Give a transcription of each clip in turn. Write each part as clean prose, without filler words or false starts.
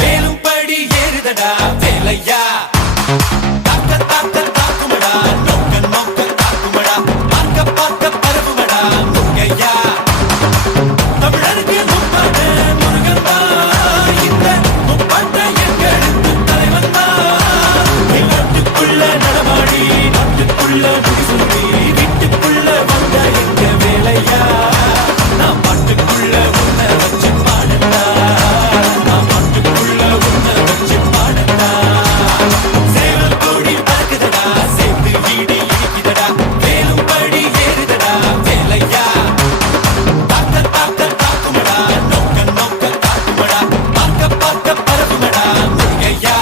வேலும்படி ஏறுதடா வேலையா தாக்க தாக்க தாக்குமடா நோக்க நோக்க தாக்குமடா பார்க்க பார்க்க பரவுமடா முருகையா தமிழருக்கு முப்பாட்ட முருகன் தான் இந்த முப்பாட்ட எங்களுக்கு தலைவன் தான் நாட்டுக்குள்ள நடமாடி நாட்டுக்குள்ள முடிசூடி வீட்டுக்குள்ள வந்த எங்க வேலையா நான் பாட்டுக்குள்ள உன்னை வச்சு பாடட்டா நான் பாட்டுக்குள்ள உன்னை வச்சு பாடட்டா சேவல் கோடி பறக்குதடா சேர்த்து வீடு இடிக்குதடா வேலும்படி ஏறுதடா வேலையா தாக்க தாக்க தாக்குமடா நோக்க நோக்க தாக்குமடா பார்க்க பார்க்க பரவுமடா முருகையா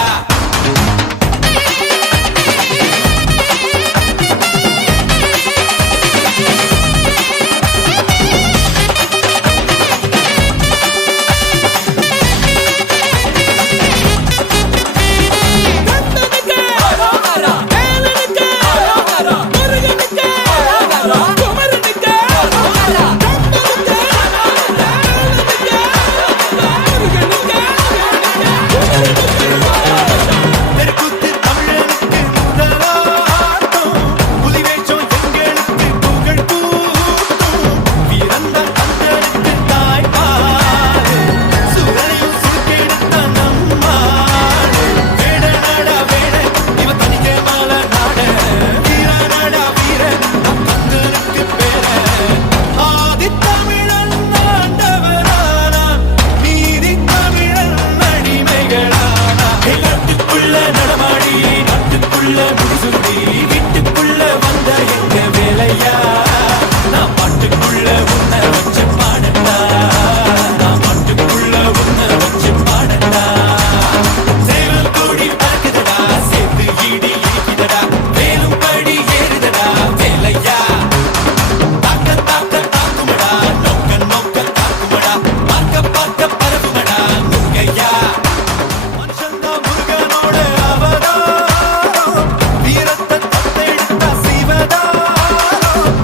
தெருக்கூத்து தமிழனுக்கு முதலாட்டம் புலிவேஷம் எங்களுக்கு புகழ் கூட்டும் வீரந்தான் கந்தனுக்கு தாய்ப்பாடு சுரனையும் சுருக்கெடுத்த நம்மாடு வேட நாடா வேட இவ தனிக்க மால நாட வீர நாடா வீர நம் கந்தனுக்கு பேர ஆதித்தமிழன் ஆண்டவரானா நீதி தமிழன் அடிமைகளானா நாட்டுக்குள்ள நடமாடி நாட்டுக்குள்ள முடிசூடி வீட்டுக்குள்ள வந்த எங்க வேலையா நான் பாட்டுக்குள்ள உன்னை வச்சு பாடட்டா நான் பாட்டுக்குள்ள உன்னை வச்சு பாடட்டா சேவல் கோடி பறக்குதடா சேர்த்து ஈடி இடிக்குதடா வேலும்படி ஏறுதடா வேலையா தாக்க தாக்க தாக்குமடா நோக்க நோக்க தாக்குமடா பார்க்க பார்க்க பரவுமடா முருகையா மனுஷன்தா முருகனோட அவதாரம் வீரத்தை தத்தெடுத்தா சிவதாரம்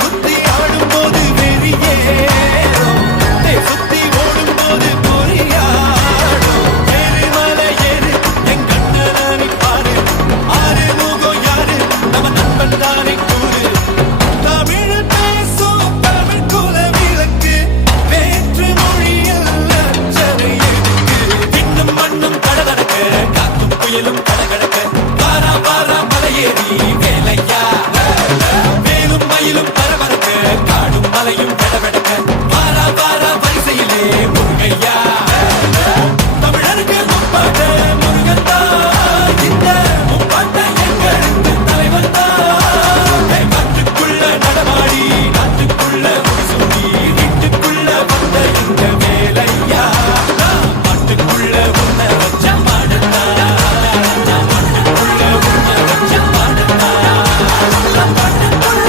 புத்தி ஆடும்போது வெறியேறும் சுத்தி ஓடும்போது பொறியாடும் ஏறுமலை ஏறு என் கண்ணனை பாரு ஆறு முகம் யாரு நம்ம நண்பன் தானே கூறு தமிழ் பேசும் தமிழ் குல விளக்கு வேற்று மொழியில் அச்சதை எடுக்கு இன்னும் மண்ணும் கடகடக்க காத்தும் புயலும் கடகடக்க வாரா வாரா மலையேறி வேலையா வேலும் மயிலும் பரபரக்க காடும் மலையும் கடவெடக்க வாரா வாரா வரிசையிலே முருகையா தமிழருக்கு முப்பாட்ட முருகன் தான் இந்த முப்பாட்ட எங்களுக்கு தலைவன் தான் நாட்டுக்குள்ள நடமாடி நாட்டுக்குள்ள முடிசூடி வீட்டுக்குள்ள வந்த எங்க வேலையா நான் பாட்டுக்குள்ள உன்னை வச்ச பாடட்டா நான் பாட்டுக்குள்ள உன்னை வச்ச பாடட்டா நான் பாட்டுக்குள்ள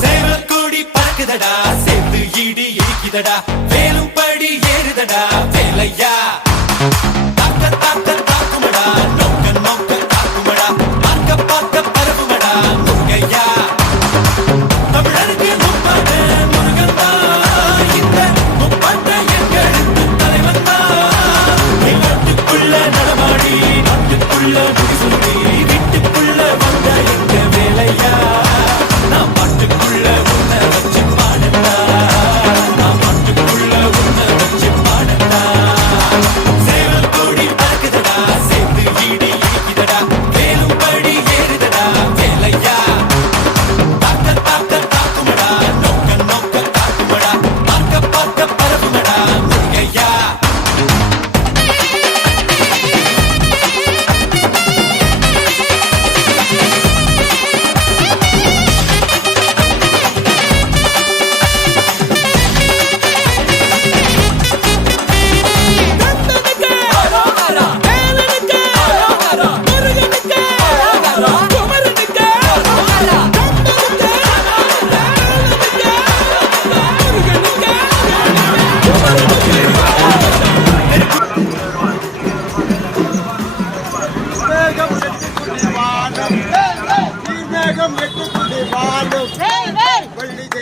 சேவல் கோடி பறக்குதடா சேர்த்து ஈடி இடிக்குதடா வேலும்படி ஏறுதடா வேலையா தாக்க தாக்க தாக்குமடா நோக்க நோக்க தாக்குமடா பார்க்க பார்க்க பரவுமடா முருகையா தமிழருக்கு முப்பாட்ட முருகன் தான் இந்த முப்பாட்ட எங்களுக்கு தலைவன் தான் நாட்டுக்குள்ள நடமாடி நாட்டுக்குள்ள முடிசூடி வீட்டுக்குள்ள வந்த எங்க வேலையா நான் பாட்டுக்குள்ள உன்னை வச்சு பாடட்டா நான் பாட்டுக்குள்ள உன்னை வச்சு பாடட்டா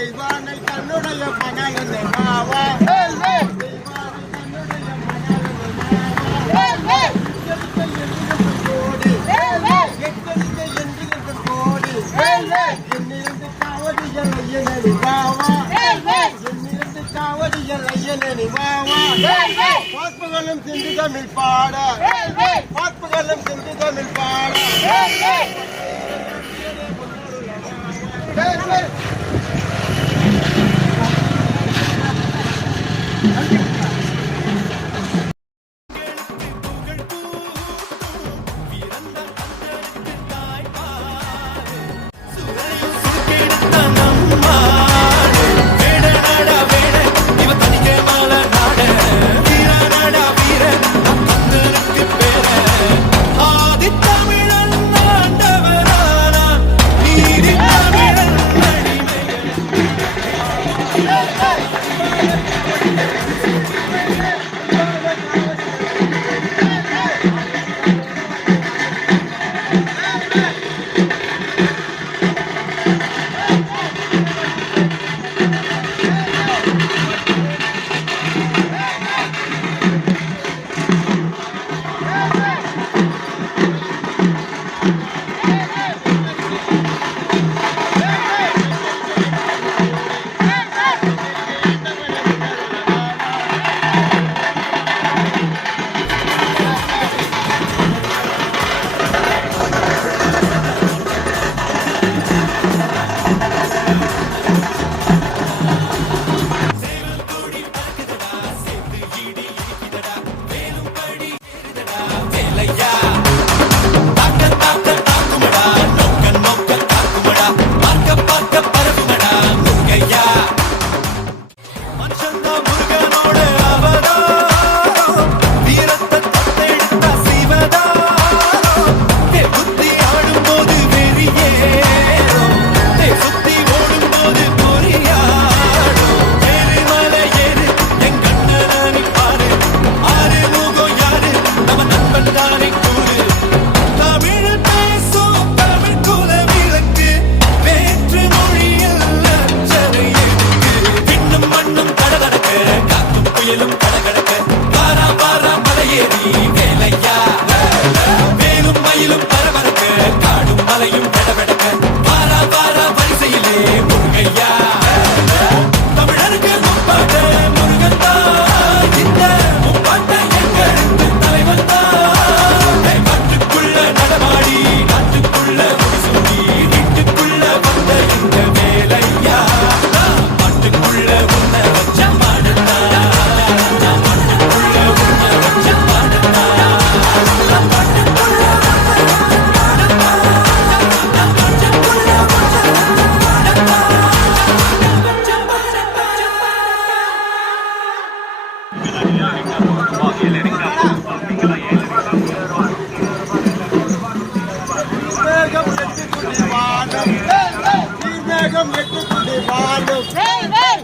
தெய்வானை தன்னுடைய மணல் மாவா பாட்புகளும் சிந்து தமிழ் பாட பாட்புகளும் சிந்து தமிழ் பாட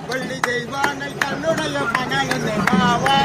வெள்ளி தெய்வானை தன்னுடைய மணல் மாவா